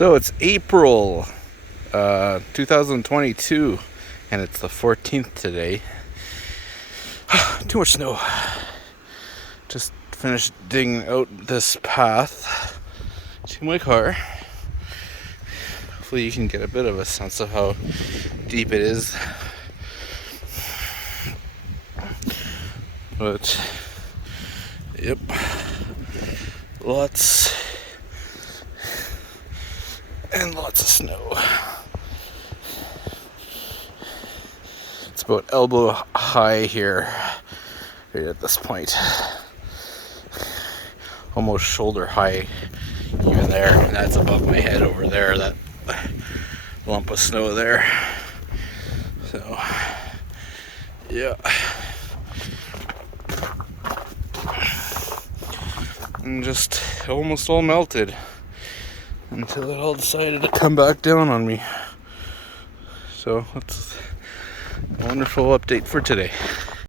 So it's April 2022, and it's the 14th today. Too much snow. Just finished digging out this path to my car. Hopefully you can get a bit of a sense of how deep it is. But, yep, lots and lots of snow. It's about elbow high here, right at this point. Almost shoulder high even there, and that's above my head over there, that lump of snow there. So, yeah. And just almost all melted until it all decided to come back down on me. So that's a wonderful update for today.